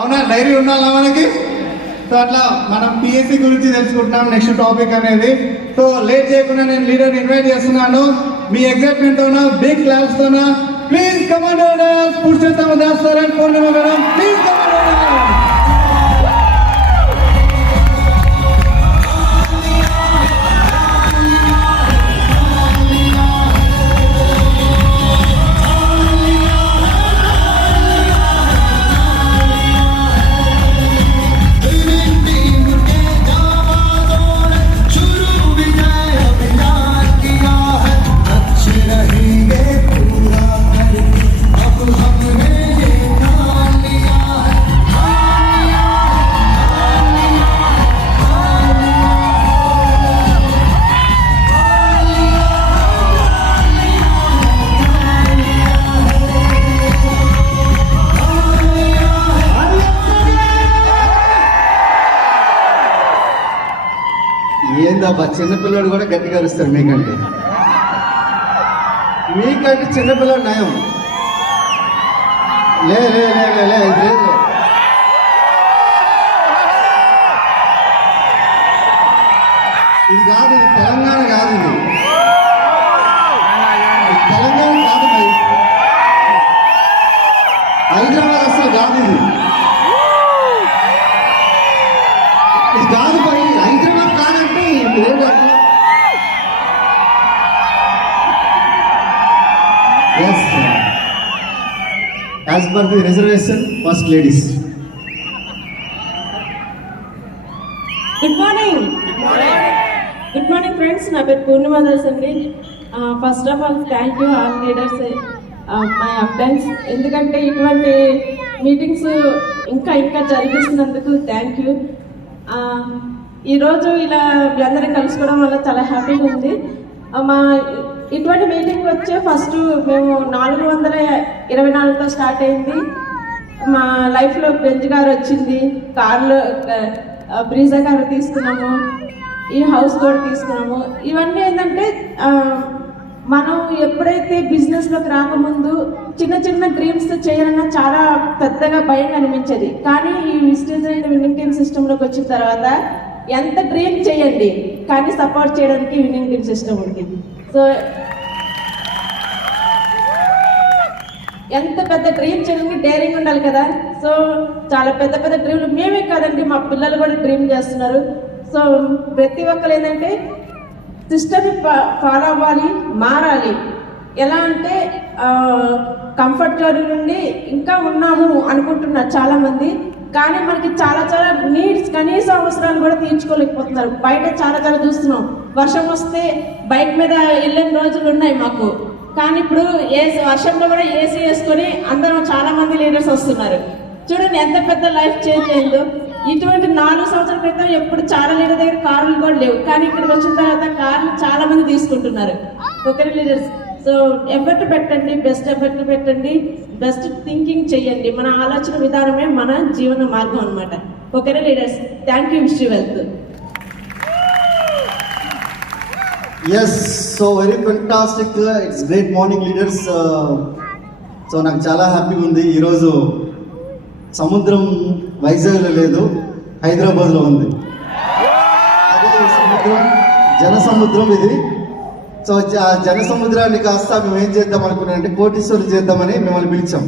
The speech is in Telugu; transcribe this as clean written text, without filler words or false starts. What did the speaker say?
అవునా, డైరీ ఉండాలా మనకి. సో అట్లా మనం పిఎస్సి గురించి తెలుసుకుంటున్నాం. నెక్స్ట్ టాపిక్ అనేది. సో లేట్ చేయకుండా నేను లీడర్ ఇన్వైట్ చేస్తున్నాను. మీ ఎగ్జైట్మెంట్ తోనా, బిగ్ క్లాప్స్ తోనా, please commander Purushottama Das sir and Purnima madam, please commander. ఏందబ్బా, చిన్నపిల్లడు కూడా గట్టిగా అరుస్తాడు మీకంటే చిన్నపిల్లడు నయం. లే లే లే లే లే ఇది లేదు. ఇది కాదు, ఇది తెలంగాణ కాదు, ఇది తెలంగాణ కాదు, హైదరాబాద్ అసలు కాదు, ఇది కాదు పై హైదరాబాద్ కాదంటే yes, as per the reservation, first ladies. Good morning. Good morning friends, నా పేరు పూర్ణిమ దాస్ అండి. First of all thank you all leaders, my uplines. ఎందుకంటే ఇటువంటి మీటింగ్స్ ఇంకా ఇంకా జరిపిస్తున్నందుకు థ్యాంక్ యూ. ఈరోజు ఇలా మీ అందరినీ కలుసుకోవడం వల్ల చాలా హ్యాపీగా ఉంది. మా ఇటువంటి మీటింగ్ వచ్చే ఫస్ట్ మేము 424తో స్టార్ట్ అయింది. మా లైఫ్లో బెంజ్ కార్ వచ్చింది, కార్లో బ్రీజా కార్ తీసుకున్నాము, ఈ హౌస్ కూడా తీసుకున్నాము. ఇవన్నీ ఏంటంటే మనం ఎప్పుడైతే బిజినెస్లోకి రాకముందు చిన్న చిన్న డ్రీమ్స్ చేయాలన్నా చాలా పెద్దగా భయం అనిపించేది. కానీ ఈ విజిటేషన్ విన్నింగ్ టీమ్ సిస్టంలోకి వచ్చిన తర్వాత ఎంత డ్రీమ్ చేయండి కానీ సపోర్ట్ చేయడానికి విన్నింగ్ టీమ్ సిస్టమ్ ఉంది. సో ఎంత పెద్ద డ్రీమ్ చేయడానికి డేరింగ్ ఉండాలి కదా. సో చాలా పెద్ద పెద్ద డ్రీమ్లు మేమే కాదండి, మా పిల్లలు కూడా డ్రీమ్ చేస్తున్నారు. సో ప్రతి ఒక్కరు ఏంటంటే సిస్టమ్ని ఫాలో అవ్వాలి, మారాలి. ఎలా అంటే కంఫర్ట్ జోన్ నుండి ఇంకా ఉన్నాము అనుకుంటున్నారు చాలామంది, కానీ మనకి చాలా చాలా నీడ్స్, కనీస అవసరాలు కూడా తీర్చుకోలేకపోతున్నారు. బయట చాలా చాలా చూస్తున్నాం, వర్షం వస్తే బైక్ మీద వెళ్ళిన రోజులు ఉన్నాయి మాకు. కానీ ఇప్పుడు వర్షంలో కూడా ఏసీ వేసుకొని అందరం చాలా మంది లీడర్స్ వస్తున్నారు. చూడండి ఎంత పెద్ద లైఫ్ చేంజ్ అయిందో. ఇటువంటి 4 సంవత్సరాల క్రితం ఎప్పుడు చాలా లీడర్ దగ్గర కార్లు కూడా లేవు, కానీ ఇక్కడికి వచ్చిన తర్వాత కార్లు చాలా మంది తీసుకుంటున్నారు ఒకరి లీడర్స్. సో ఎఫర్ట్ పెట్టండి, బెస్ట్ ఎఫర్ట్ పెట్టండి, బెస్ట్ థింకింగ్ చెయ్యండి. మన ఆలోచన విధానమే మన జీవన మార్గం అనమాట. ఒకరి leaders, thank you, wish you wealth. Yes, so very fantastic, it's great morning leaders. So నాకు చాలా హ్యాపీగా ఉంది. ఈరోజు సముద్రం వైజాగ్లో లేదు, హైదరాబాద్లో ఉంది. అదే సముద్రం, జన సముద్రం ఇది. సో జన సముద్రాన్ని కాస్త మేము ఏం చేద్దాం అనుకున్నాం అంటే కోటీశ్వరులు చేద్దామని మిమ్మల్ని పిలిచాం.